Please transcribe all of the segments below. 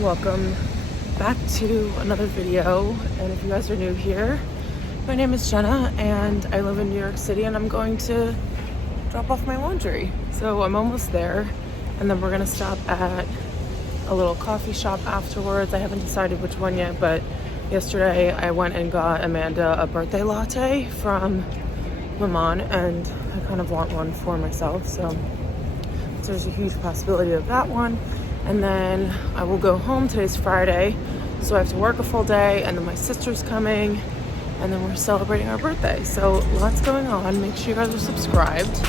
Welcome back to another video, and if you guys are new here, my name is Jenna and I live in New York City, and I'm going to drop off my laundry. So I'm almost there, and then we're gonna stop at a little coffee shop afterwards. I haven't decided which one yet, but yesterday I went and got Amanda a birthday latte from Lemon, and I kind of want one for myself, so there's a huge possibility of that one. And then I will go home. Today's Friday, so I have to work a full day, and then my sister's coming, and then we're celebrating our birthday. So lots going on. Make sure you guys are subscribed.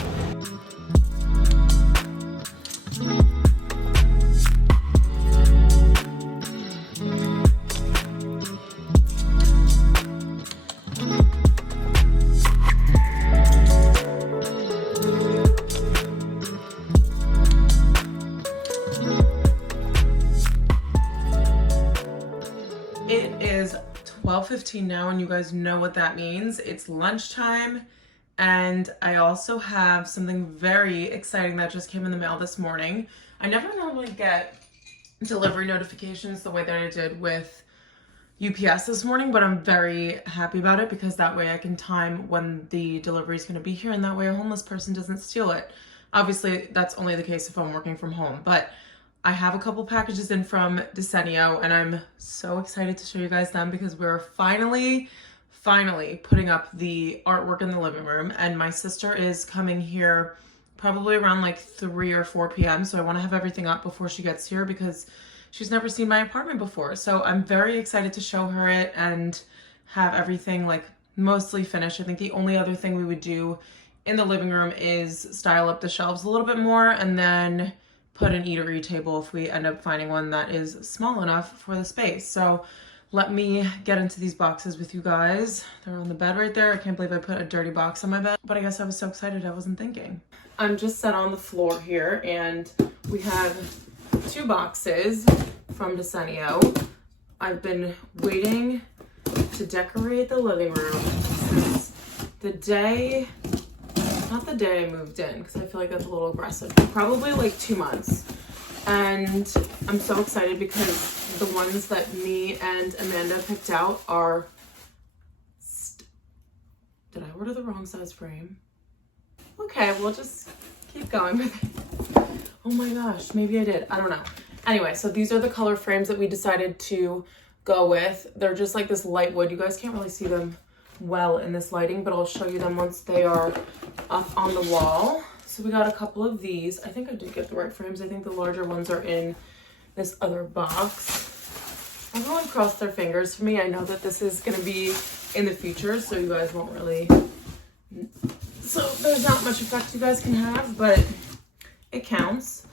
It is 12:15 now, and you guys know what that means. It's lunchtime, and I also have something very exciting that just came in the mail this morning. I never normally get delivery notifications the way that I did with UPS this morning, but I'm very happy about it because that way I can time when the delivery is going to be here, and that way a homeless person doesn't steal it. Obviously, that's only the case if I'm working from home, but I have a couple packages in from Desenio, and I'm so excited to show you guys them because we're finally putting up the artwork in the living room, and my sister is coming here probably around like 3 or 4 p.m. So I want to have everything up before she gets here because she's never seen my apartment before. So I'm very excited to show her it and have everything like mostly finished. I think the only other thing we would do in the living room is style up the shelves a little bit more, and then put an eatery table if we end up finding one that is small enough for the space. So let me get into these boxes with you guys. They're on the bed right there. I can't believe I put a dirty box on my bed, but I guess I was so excited I wasn't thinking. I'm just set on the floor here, and we have 2 boxes from Desenio. I've been waiting to decorate the living room since the day, not the day I moved in, because I feel like that's a little aggressive, probably like 2 months. And I'm so excited because the ones that me and Amanda picked out are, did I order the wrong size frame? Okay, we'll just keep going with it. Oh my gosh, maybe I did, I don't know. Anyway, so these are the color frames that we decided to go with. They're just like this light wood. You guys can't really see them well in this lighting, but I'll show you them once they are up on the wall. So we got a couple of these. I think I did get the right frames. I think the larger ones are in this other box. Everyone cross their fingers for me. I know that this is going to be in the future, so you guys won't really, so there's not much effect you guys can have, but it counts.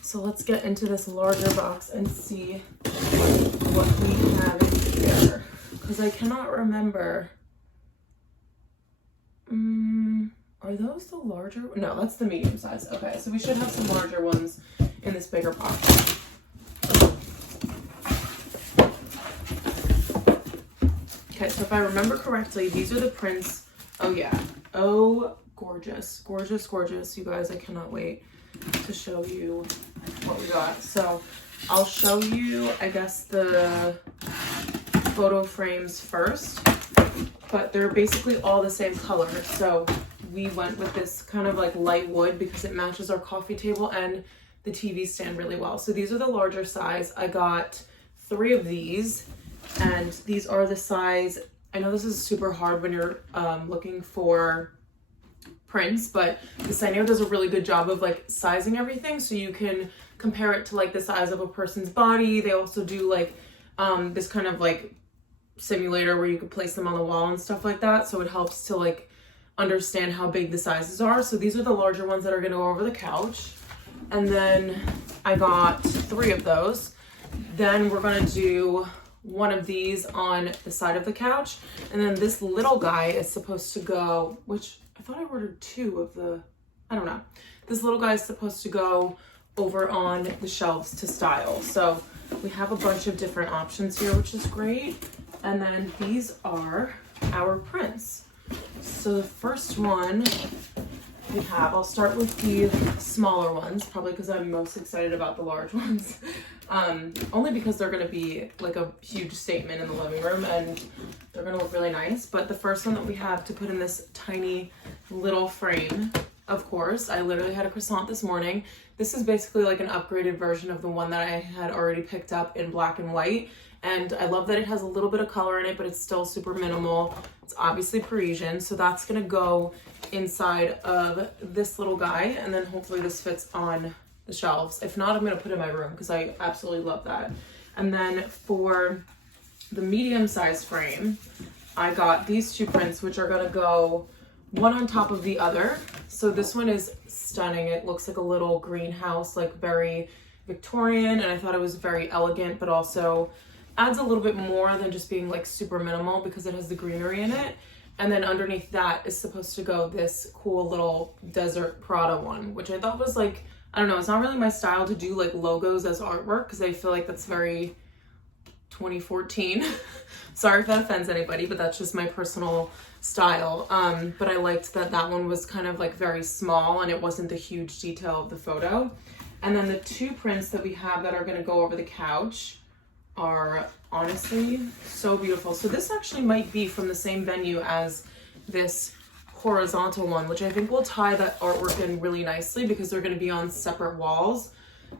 So let's get into this larger box and see what we have in here, because I cannot remember. Are those the larger? No, that's the medium size. Okay, so we should have some larger ones in this bigger box. Okay, so if I remember correctly, these are the prints. Oh yeah. Oh, gorgeous, gorgeous, gorgeous. You guys, I cannot wait to show you what we got. So I'll show you, I guess, the photo frames first, but they're basically all the same color. So we went with this kind of like light wood because it matches our coffee table and the TV stand really well. So these are the larger size. I got 3 of these, and these are the size. I know this is super hard when you're looking for prints, but Desenio does a really good job of like sizing everything so you can compare it to like the size of a person's body. They also do like this kind of like simulator where you can place them on the wall and stuff like that, so it helps to like understand how big the sizes are. So these are the larger ones that are going to go over the couch, and then I got 3 of those. Then we're going to do one of these on the side of the couch, and then this little guy is supposed to go, which I thought I ordered 2 of the, I don't know, this little guy is supposed to go over on the shelves to style. So we have a bunch of different options here, which is great. And then these are our prints. So the first one we have, I'll start with the smaller ones, probably because I'm most excited about the large ones. Only because they're gonna be like a huge statement in the living room and they're gonna look really nice. But the first one that we have to put in this tiny little frame, of course, I literally had a croissant this morning. This is basically like an upgraded version of the one that I had already picked up in black and white. And I love that it has a little bit of color in it, but it's still super minimal. It's obviously Parisian, so that's gonna go inside of this little guy, and then hopefully this fits on the shelves. If not, I'm gonna put it in my room because I absolutely love that. And then for the medium-sized frame, I got these two prints, which are gonna go one on top of the other. So this one is stunning. It looks like a little greenhouse, like very Victorian, and I thought it was very elegant, but also adds a little bit more than just being like super minimal because it has the greenery in it. And then underneath that is supposed to go this cool little desert Prada one, which I thought was like, I don't know, it's not really my style to do like logos as artwork because I feel like that's very 2014. Sorry if that offends anybody, but that's just my personal style. But I liked that that one was kind of like very small and it wasn't the huge detail of the photo. And then the two prints that we have that are gonna go over the couch are honestly so beautiful. So this actually might be from the same venue as this horizontal one, which I think will tie that artwork in really nicely because they're going to be on separate walls.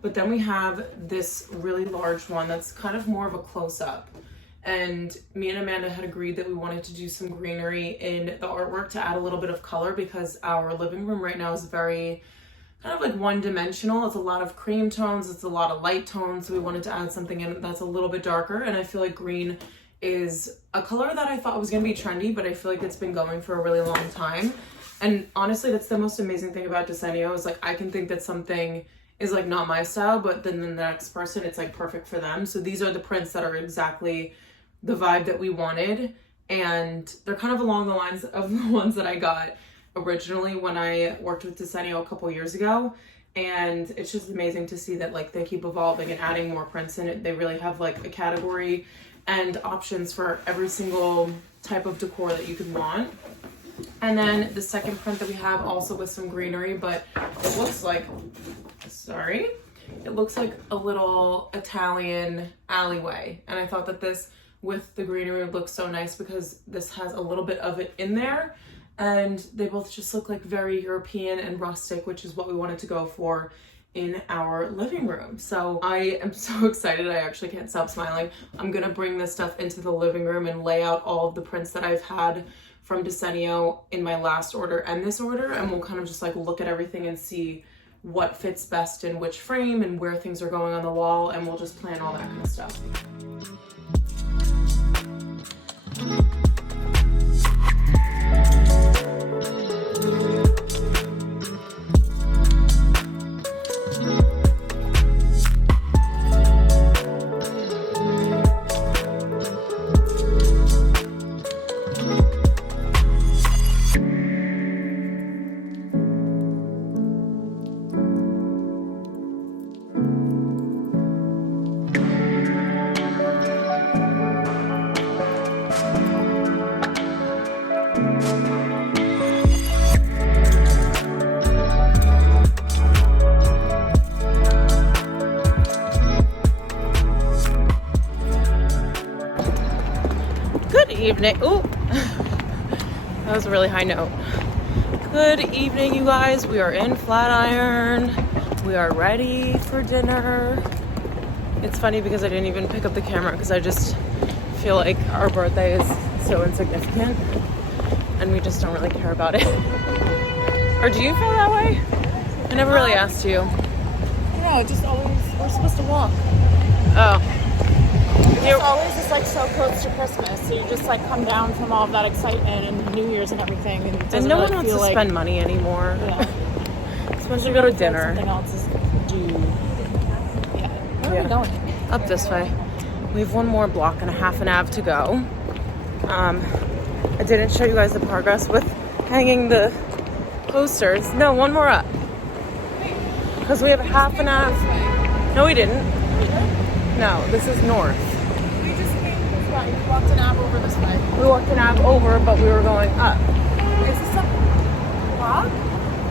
But then we have this really large one that's kind of more of a close-up. And me and Amanda had agreed that we wanted to do some greenery in the artwork to add a little bit of color because our living room right now is very kind of like one-dimensional. It's a lot of cream tones, it's a lot of light tones, so we wanted to add something in that's a little bit darker, and I feel like green is a color that I thought was going to be trendy, but I feel like it's been going for a really long time. And honestly, that's the most amazing thing about Desenio is like I can think that something is like not my style, but then the next person, it's like perfect for them. So these are the prints that are exactly the vibe that we wanted, and they're kind of along the lines of the ones that I got originally when I worked with Desenio a couple years ago. And it's just amazing to see that like they keep evolving and adding more prints in it. They really have like a category and options for every single type of decor that you could want. And then the second print that we have also with some greenery, but it looks like, sorry, it looks like a little Italian alleyway. And I thought that this with the greenery would look so nice because this has a little bit of it in there. And they both just look like very European and rustic, which is what we wanted to go for in our living room. So I am so excited. I actually can't stop smiling. I'm gonna bring this stuff into the living room and lay out all of the prints that I've had from Desenio in my last order and this order, and we'll kind of just like look at everything and see what fits best in which frame and where things are going on the wall, and we'll just plan all that kind of stuff. Evening. Oh, that was a really high note. Good evening, you guys. We are in Flatiron. We are ready for dinner. It's funny because I didn't even pick up the camera because I just feel like our birthday is so insignificant and we just don't really care about it. Or do you feel that way? I never really asked you. No, just always, we're supposed to walk. Oh. It's always just like so close to Christmas, so you just like come down from all of that excitement and New Year's and everything, and, And no really one wants to spend money anymore. Yeah. Especially go to dinner. Something else is due. Yeah. Where are we going? Up this way. We have one more block and a half an hour to go. I didn't show you guys the progress with hanging the posters. No, one more up. Because we have a half an hour. No, we didn't. No, this is north. We just came this way. We walked an hour over this way. We walked an hour over, but we were going up. Is this a block?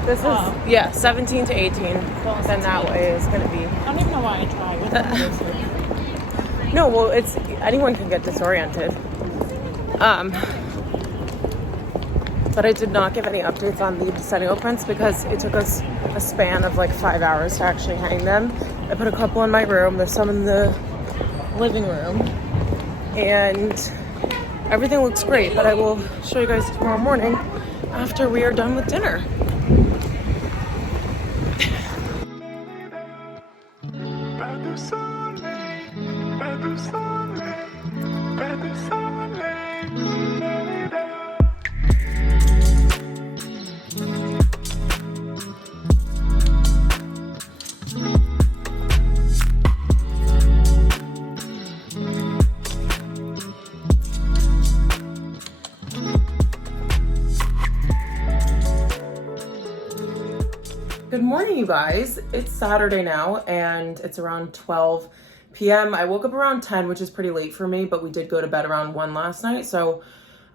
This is, Oh. yeah, 17 to 18. Well, Then that way is going to be. I don't even know why I tried. What the hell is it? No, well, it's, anyone can get disoriented. But I did not give any updates on the Decennial prints because it took us a span of like 5 hours to actually hang them. I put a couple in my room. There's some in the living room. And everything looks great, but I will show you guys tomorrow morning after we are done with dinner. Good morning, you guys. It's Saturday now and it's around 12 p.m. I woke up around 10, which is pretty late for me, but we did go to bed around 1 last night, so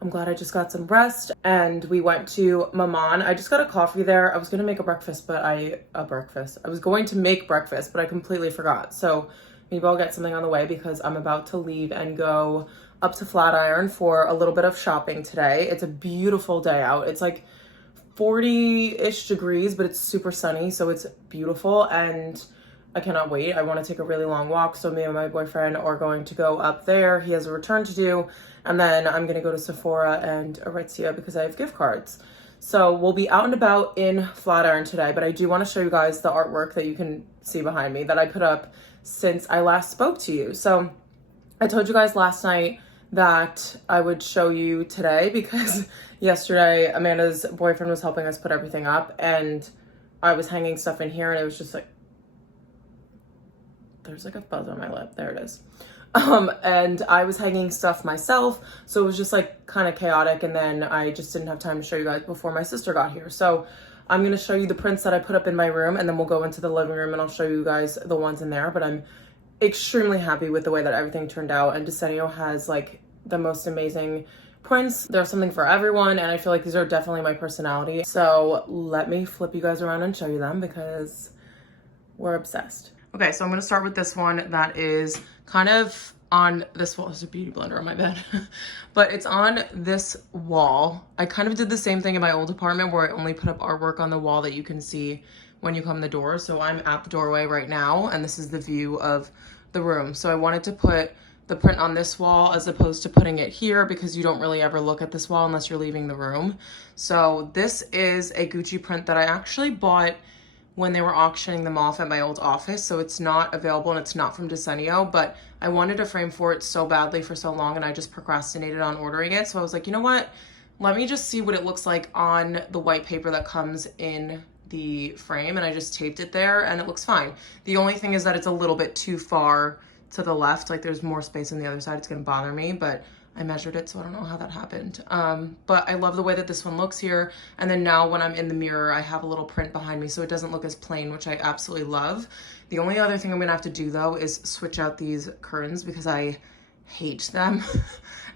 I'm glad I just got some rest. And we went to Maman. I just got a coffee there. I was gonna make a breakfast, but I was going to make breakfast, but I completely forgot. So maybe I'll get something on the way because I'm about to leave and go up to Flatiron for a little bit of shopping today. It's a beautiful day out. It's like 40-ish degrees, but it's super sunny, so it's beautiful and I cannot wait. I want to take a really long walk, so me and my boyfriend are going to go up there. He has a return to do, and then I'm going to go to Sephora and Aritzia because I have gift cards. So we'll be out and about in Flatiron today, but I do want to show you guys the artwork that you can see behind me that I put up since I last spoke to you. So I told you guys last night that I would show you today because yesterday Amanda's boyfriend was helping us put everything up and I was hanging stuff in here and it was just like, there's like a fuzz on my lip. There it is. And I was hanging stuff myself, so it was just like kind of chaotic, and then I just didn't have time to show you guys before my sister got here. So I'm going to show you the prints that I put up in my room, and then we'll go into the living room and I'll show you guys the ones in there. But I'm extremely happy with the way that everything turned out, and Decennial has like the most amazing prints. There's something for everyone, and I feel like these are definitely my personality. So let me flip you guys around and show you them because we're obsessed. Okay, so I'm gonna start with this one that is kind of on this wall. There's a beauty blender on my bed, but it's on this wall. I kind of did the same thing in my old apartment where I only put up artwork on the wall that you can see when you come in the door. So I'm at the doorway right now, and this is the view of the room. So I wanted to put the print on this wall as opposed to putting it here because you don't really ever look at this wall unless you're leaving the room. So this is a Gucci print that I actually bought when they were auctioning them off at my old office. So it's not available and it's not from Decennial, but I wanted a frame for it so badly for so long and I just procrastinated on ordering it. So I was like, you know what? Let me just see what it looks like on the white paper that comes in the frame, and I just taped it there and it looks fine. The only thing is that it's a little bit too far to the left, like there's more space on the other side. It's gonna bother me, but I measured it, so I don't know how that happened. But I love the way that this one looks here. And then now when I'm in the mirror, I have a little print behind me so it doesn't look as plain, which I absolutely love. The only other thing I'm gonna have to do though is switch out these curtains because I hate them.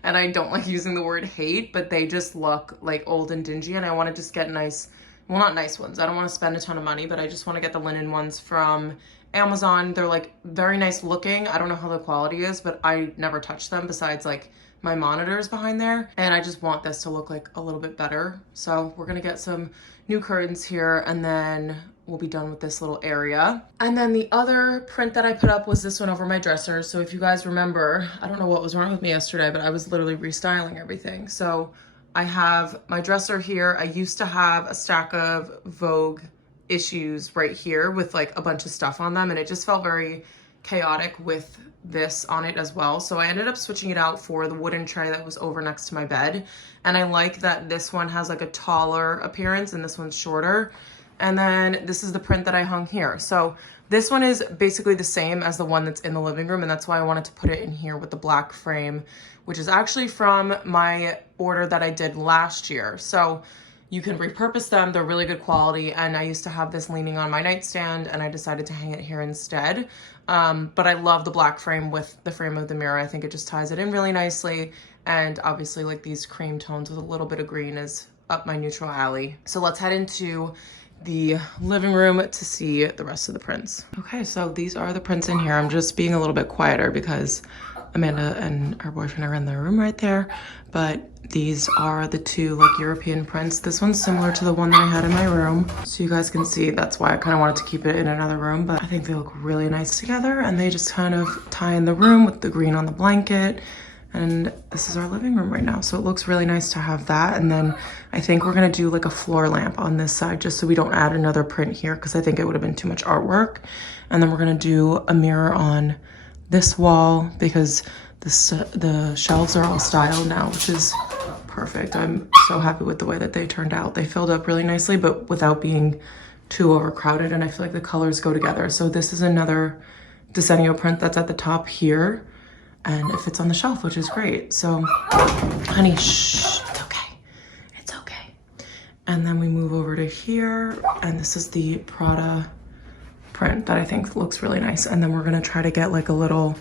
And I don't like using the word hate, but they just look like old and dingy, and I wanna just get nice, well, not nice ones. I don't wanna spend a ton of money, but I just wanna get the linen ones from Amazon. They're like very nice looking. I don't know how the quality is, but I never touch them besides like my monitors behind there, and I just want this to look like a little bit better. So we're gonna get some new curtains here and then we'll be done with this little area. And then the other print that I put up was this one over my dresser. So if you guys remember, I don't know what was wrong with me yesterday, but I was literally restyling everything. So I have my dresser here. I used to have a stack of Vogue issues right here with like a bunch of stuff on them, and it just felt very chaotic with this on it as well. So I ended up switching it out for the wooden tray that was over next to my bed. And I like that this one has like a taller appearance and this one's shorter. And then this is the print that I hung here. So this one is basically the same as the one that's in the living room, and that's why I wanted to put it in here with the black frame, which is actually from my order that I did last year. So you can repurpose them, they're really good quality, and I used to have this leaning on my nightstand and I decided to hang it here instead. But I love the black frame with the frame of the mirror. I think it just ties it in really nicely, and obviously like these cream tones with a little bit of green is up my neutral alley. So let's head into the living room to see the rest of the prints. Okay, so these are the prints in here. I'm just being a little bit quieter because Amanda and her boyfriend are in their room right there, but these are the two like European prints. This one's similar to the one that I had in my room, so you guys can see. That's why I kind of wanted to keep it in another room, but I think they look really nice together, and they just kind of tie in the room with the green on the blanket. And this is our living room right now, so it looks really nice to have that. And then I think we're gonna do like a floor lamp on this side just so we don't add another print here, because I think it would have been too much artwork. And then we're gonna do a mirror on this wall because the shelves are all styled now, which is perfect. I'm so happy with the way that they turned out. They filled up really nicely, but without being too overcrowded, and I feel like the colors go together. So this is another Desenio print that's at the top here, and it fits on the shelf, which is great. So, honey, shh, it's okay. It's okay. And then we move over to here, and this is the Prada print that I think looks really nice. And then we're gonna try to get like a little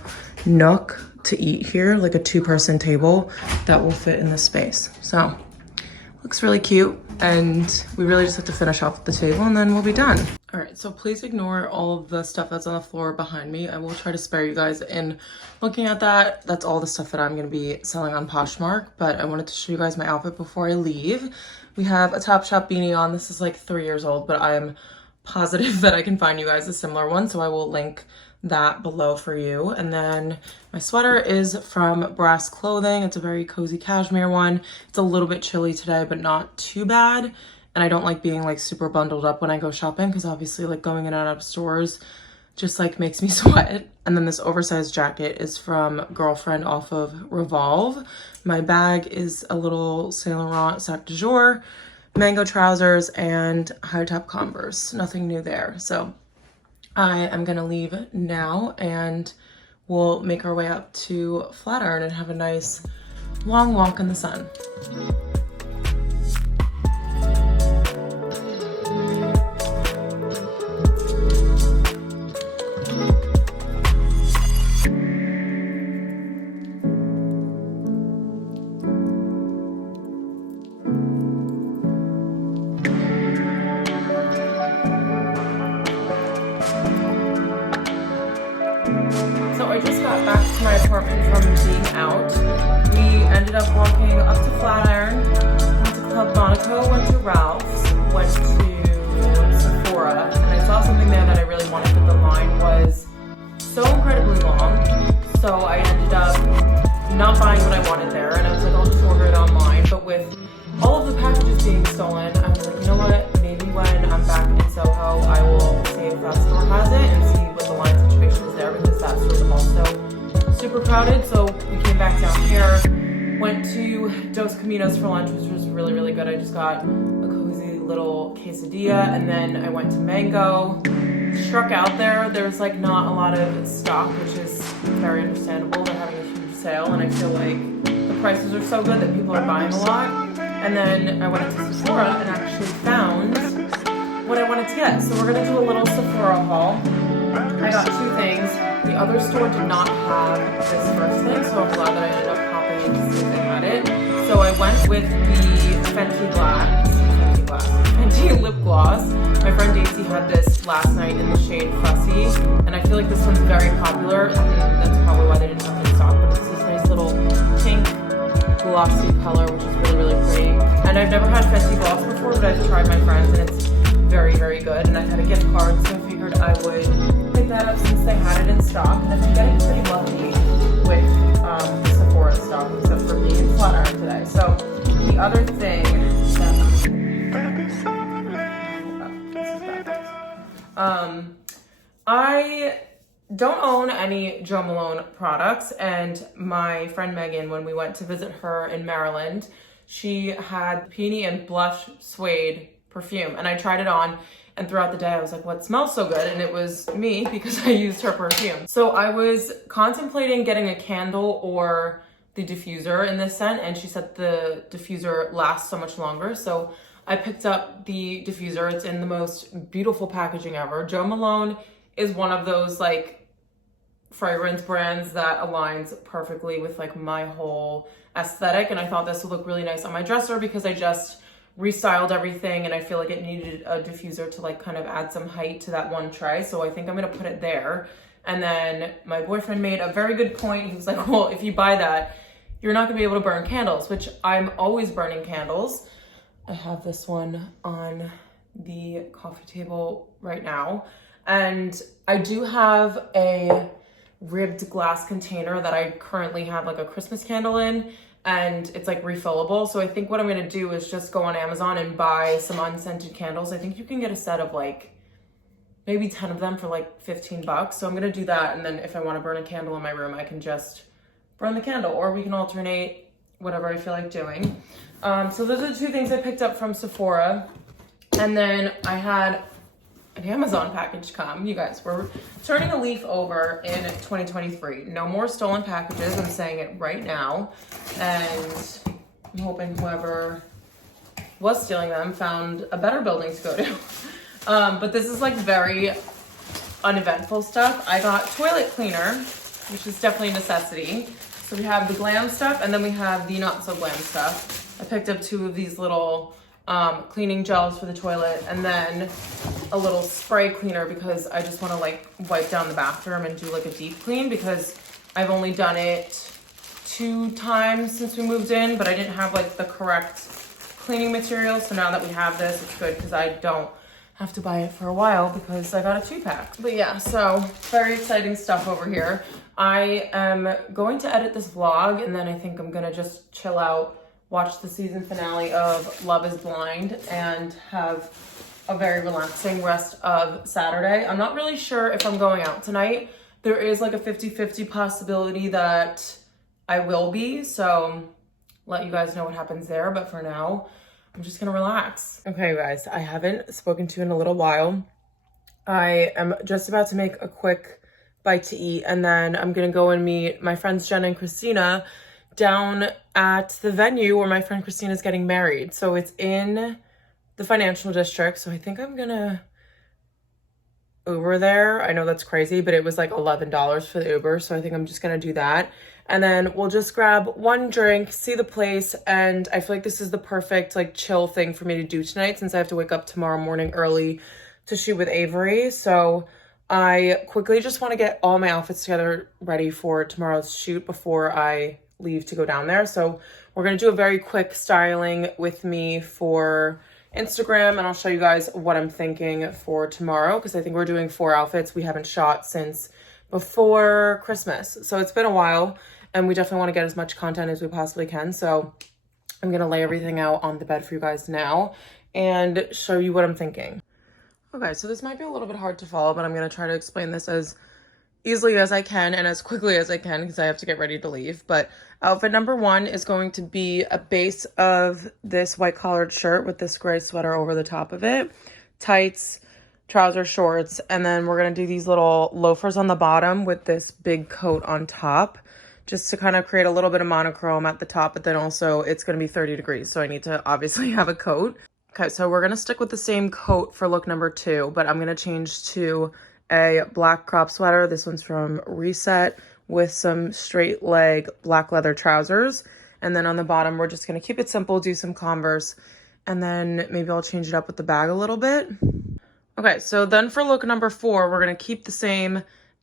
nook to eat here, like a 2-person table that will fit in this space. So, looks really cute. And we really just have to finish off the table and then we'll be done. All right, so please ignore all of the stuff that's on the floor behind me. I will try to spare you guys in looking at that. That's all the stuff that I'm gonna be selling on Poshmark, but I wanted to show you guys my outfit before I leave. We have a Topshop beanie on. This is like 3 years old, but I am positive that I can find you guys a similar one, so I will link that below for you. And then my sweater is from Brass Clothing. It's a very cozy cashmere one. It's a little bit chilly today, but not too bad. And I don't like being like super bundled up when I go shopping, because obviously like going in and out of stores just like makes me sweat. And then this oversized jacket is from Girlfriend off of Revolve. My bag is a little Saint Laurent Sac de Jour, mango trousers, and high top Converse. Nothing new there. So I am gonna leave now and we'll make our way up to Flatiron and have a nice long walk in the sun. I just got back to my apartment from being out. We ended up walking up to Flatiron, went to Club Monaco, went to Ralph's, went to Sephora, and I saw something there that I really wanted, but the line was so incredibly long. So I ended up not buying what I wanted there, and I was like, I'll just order it online. But with all of the packages being stolen, I was like, you know what? Maybe when I'm back in Soho, I will see if that store has it and see what the line situation is there, because that store is also super crowded. So we came back down here, went to Dos Caminos for lunch, which was really, really good. I just got a cozy little quesadilla, and then I went to Mango. Struck out there. There's like not a lot of stock, which is very understandable. They're having a huge sale, and I feel like the prices are so good that people are buying a lot. And then I went into Sephora and actually found what I wanted to get. So we're gonna do a little Sephora haul. I got 2 things. The other store did not have this first thing, so I'm glad that I ended up popping in to see if they had it. So I went with the Fenty lip gloss. My friend Daisy had this last night in the shade Fussy, and I feel like this one's very popular, and that's probably why they didn't have it in stock, but it's this nice little pink glossy color, which is really, really pretty. And I've never had Fenty gloss before, but I've tried my friends, and it's very, very good. And I had a gift card, so I figured I would pick that up since they had it in stock. And I've been getting pretty lucky with Sephora stock, except for being in Flatiron today. So the other thing I don't own any Jo Malone products, and my friend Megan, when we went to visit her in Maryland, she had Peony and Blush Suede perfume, and I tried it on, and throughout the day I was like, what smells so good? And it was me, because I used her perfume. So I was contemplating getting a candle or the diffuser in this scent, and she said the diffuser lasts so much longer, so I picked up the diffuser. It's in the most beautiful packaging ever. Jo Malone is one of those like fragrance brands that aligns perfectly with like my whole aesthetic, and I thought this would look really nice on my dresser because I just restyled everything, and I feel like it needed a diffuser to like kind of add some height to that one tray. So I think I'm gonna put it there. And then my boyfriend made a very good point. He was like, well, if you buy that, you're not gonna be able to burn candles, which I'm always burning candles. I have this one on the coffee table right now. And I do have a ribbed glass container that I currently have like a Christmas candle in, and it's like refillable. So I think what I'm gonna do is just go on Amazon and buy some unscented candles. I think you can get a set of like maybe 10 of them for like 15 bucks. So I'm gonna do that, and then if I wanna burn a candle in my room, I can just burn the candle, or we can alternate, whatever I feel like doing. So those are the two things I picked up from Sephora. And then I had an Amazon package come. You guys, we're turning a leaf over in 2023. No more stolen packages. I'm saying it right now. And I'm hoping whoever was stealing them found a better building to go to. But this is like very uneventful stuff. I got toilet cleaner, which is definitely a necessity. So we have the glam stuff, and then we have the not so glam stuff. I picked up 2 of these little cleaning gels for the toilet, and then a little spray cleaner because I just want to like wipe down the bathroom and do like a deep clean, because I've only done it 2 times since we moved in, but I didn't have like the correct cleaning materials. So now that we have this, it's good because I don't have to buy it for a while because I got a 2-pack. But yeah, so very exciting stuff over here. I am going to edit this vlog, and then I think I'm gonna just chill out, watch the season finale of Love is Blind, and have a very relaxing rest of Saturday. I'm not really sure if I'm going out tonight. There is like a 50-50 possibility that I will be, so let you guys know what happens there. But for now, I'm just gonna relax. Okay, guys, I haven't spoken to you in a little while. I am just about to make a quick bite to eat, and then I'm gonna go and meet my friends Jenna and Christina down at the venue where my friend Christina is getting married. So it's in the financial district. So I think I'm gonna Uber there. I know that's crazy, but it was like $11 for the Uber. So I think I'm just gonna do that. And then we'll just grab one drink, see the place. And I feel like this is the perfect like chill thing for me to do tonight, since I have to wake up tomorrow morning early to shoot with Avery. So I quickly just want to get all my outfits together ready for tomorrow's shoot before I leave to go down there. So we're going to do a very quick styling with me for Instagram, and I'll show you guys what I'm thinking for tomorrow, because I think we're doing 4 outfits we haven't shot since before Christmas. So it's been a while, and we definitely want to get as much content as we possibly can. So I'm going to lay everything out on the bed for you guys now and show you what I'm thinking. Okay, so this might be a little bit hard to follow, but I'm going to try to explain this as easily as I can and as quickly as I can, because I have to get ready to leave. But outfit number 1 is going to be a base of this white collared shirt with this gray sweater over the top of it, tights, trouser, shorts, and then we're going to do these little loafers on the bottom with this big coat on top, just to kind of create a little bit of monochrome at the top. But then also it's going to be 30 degrees, so I need to obviously have a coat. Okay, so we're going to stick with the same coat for look number 2, but I'm going to change to a black crop sweater. This one's from Reset, with some straight leg black leather trousers. And then on the bottom, we're just going to keep it simple, do some Converse, and then maybe I'll change it up with the bag a little bit. Okay, so then for look number 4, we're going to keep the same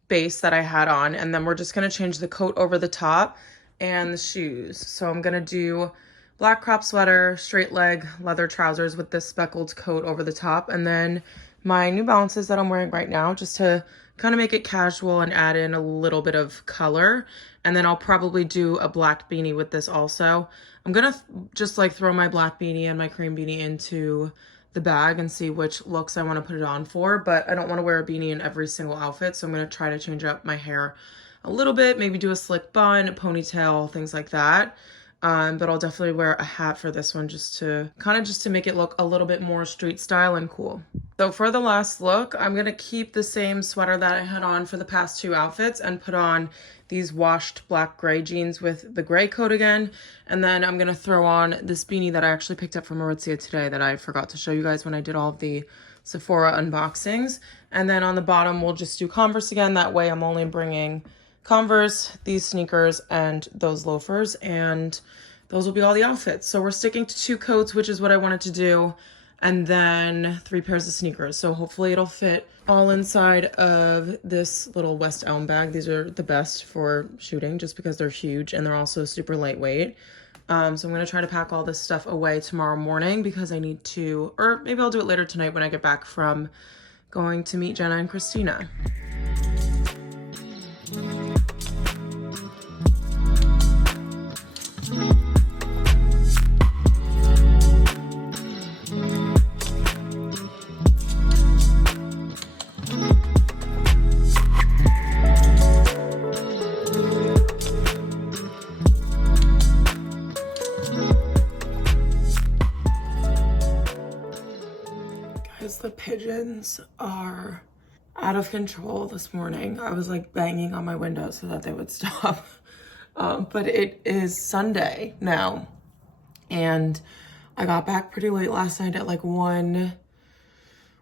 base that I had on, and then we're just going to change the coat over the top and the shoes. So I'm going to do black crop sweater, straight leg leather trousers with this speckled coat over the top, and then my New Balances that I'm wearing right now, just to kind of make it casual and add in a little bit of color. And then I'll probably do a black beanie with this also. I'm gonna just like throw my black beanie and my cream beanie into the bag and see which looks I want to put it on for, but I don't want to wear a beanie in every single outfit, so I'm going to try to change up my hair a little bit, maybe do a slick bun, a ponytail, things like that. But I'll definitely wear a hat for this one, just to make it look a little bit more street style and cool. So for the last look, I'm going to keep the same sweater that I had on for the past 2 outfits and put on these washed black gray jeans with the gray coat again. And then I'm going to throw on this beanie that I actually picked up from Aritzia today that I forgot to show you guys when I did all of the Sephora unboxings. And then on the bottom, we'll just do Converse again. That way I'm only bringing Converse, these sneakers, and those loafers. And those will be all the outfits. So we're sticking to 2 coats, which is what I wanted to do, and then 3 pairs of sneakers. So hopefully it'll fit all inside of this little West Elm bag. These are the best for shooting just because they're huge and they're also super lightweight. So I'm gonna try to pack all this stuff away tomorrow morning because I need to, or maybe I'll do it later tonight when I get back from going to meet Jenna and Christina. The pigeons are out of control this morning. I was like banging on my window so that they would stop. But it is Sunday now, and I got back pretty late last night at like 1.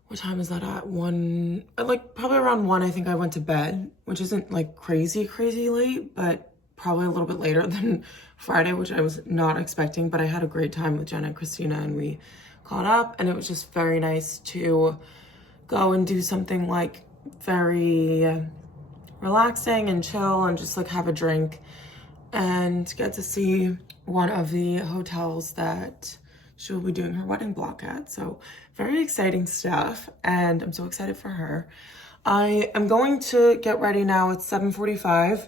What time is that at? 1, like probably around 1, I think I went to bed, which isn't like crazy late, but probably a little bit later than Friday, which I was not expecting. But I had a great time with Jenna and Christina, and we caught up, and it was just very nice to go and do something like very relaxing and chill and just like have a drink and get to see one of the hotels that she will be doing her wedding block at. So very exciting stuff, and I'm so excited for her. I am going to get ready now. It's 7:45.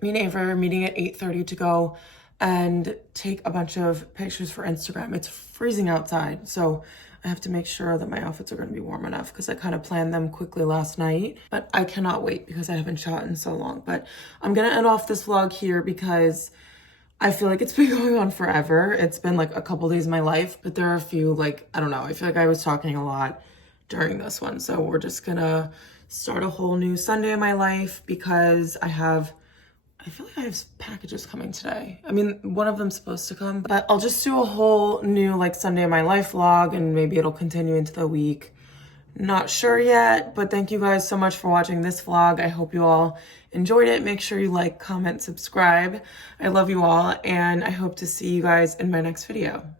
Me and Ava are meeting at 8:30 to go and take a bunch of pictures for Instagram. It's freezing outside, so I have to make sure that my outfits are gonna be warm enough because I kind of planned them quickly last night, but I cannot wait because I haven't shot in so long. But I'm gonna end off this vlog here because I feel like it's been going on forever. It's been like a couple days of my life, but there are a few, like, I don't know, I feel like I was talking a lot during this one. So we're just gonna start a whole new Sunday in my life because I feel like I have packages coming today. I mean, one of them's supposed to come, but I'll just do a whole new like Sunday in my life vlog, and maybe it'll continue into the week. Not sure yet, but thank you guys so much for watching this vlog. I hope you all enjoyed it. Make sure you like, comment, subscribe. I love you all, and I hope to see you guys in my next video.